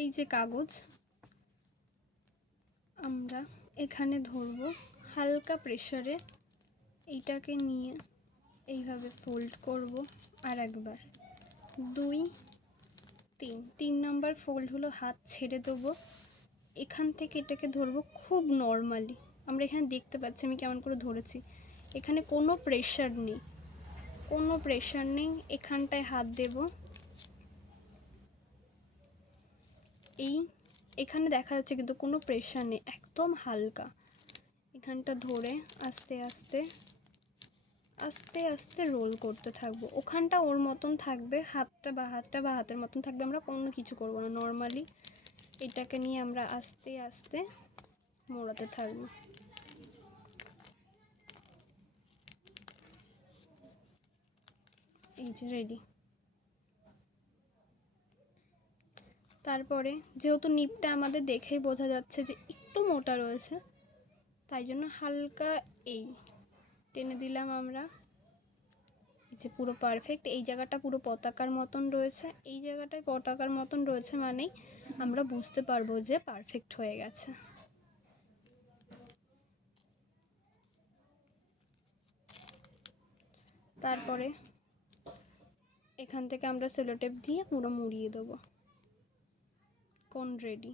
এই যে কাগজ, আমরা এখানে ধরবো হালকা প্রেসারে এইটাকে নিয়ে এইভাবে ফোল্ড করব আর একবার। দুই, তিন তিন নাম্বার ফোল্ড হলো, হাত ছেড়ে দেবো। এখান থেকে এটাকে ধরবো খুব নর্মালি আমরা এখানে দেখতে পাচ্ছি, আমি কেমন করে ধরেছি। এখানে কোনো প্রেশার নেই, কোনো প্রেশার নেই, এখানটায় হাত দেব। এই এখানে দেখা যাচ্ছে কিন্তু কোনো প্রেশার নেই, একদম হালকা। এখানটা ধরে আস্তে আস্তে আস্তে আস্তে রোল করতে থাকব। ওখানটা ওর মতন থাকবে, হাতটা বা হাতটা বা হাতের মতন থাকবে আমরা কোনো কিছু করব না। নর্মালি এটাকে নিয়ে আমরা আস্তে আস্তে মোড়াতে থাকব। এই যে রেডি তারপরে যেহেতু নিপটা আমাদের দেখেই বোঝা যাচ্ছে যে একটু মোটা রয়েছে, তাই জন্য হালকা এই টেনে দিলাম আমরা। যে পুরো পারফেক্ট এই জায়গাটা পুরো পতাকার মতন রয়েছে। এই জায়গাটায় পতাকার মতন রয়েছে মানেই আমরা বুঝতে পারব যে পারফেক্ট হয়ে গেছে। তারপরে এখান থেকে আমরা সেলোটেপ দিয়ে পুরো মুড়িয়ে দেবো। কোন রেডি?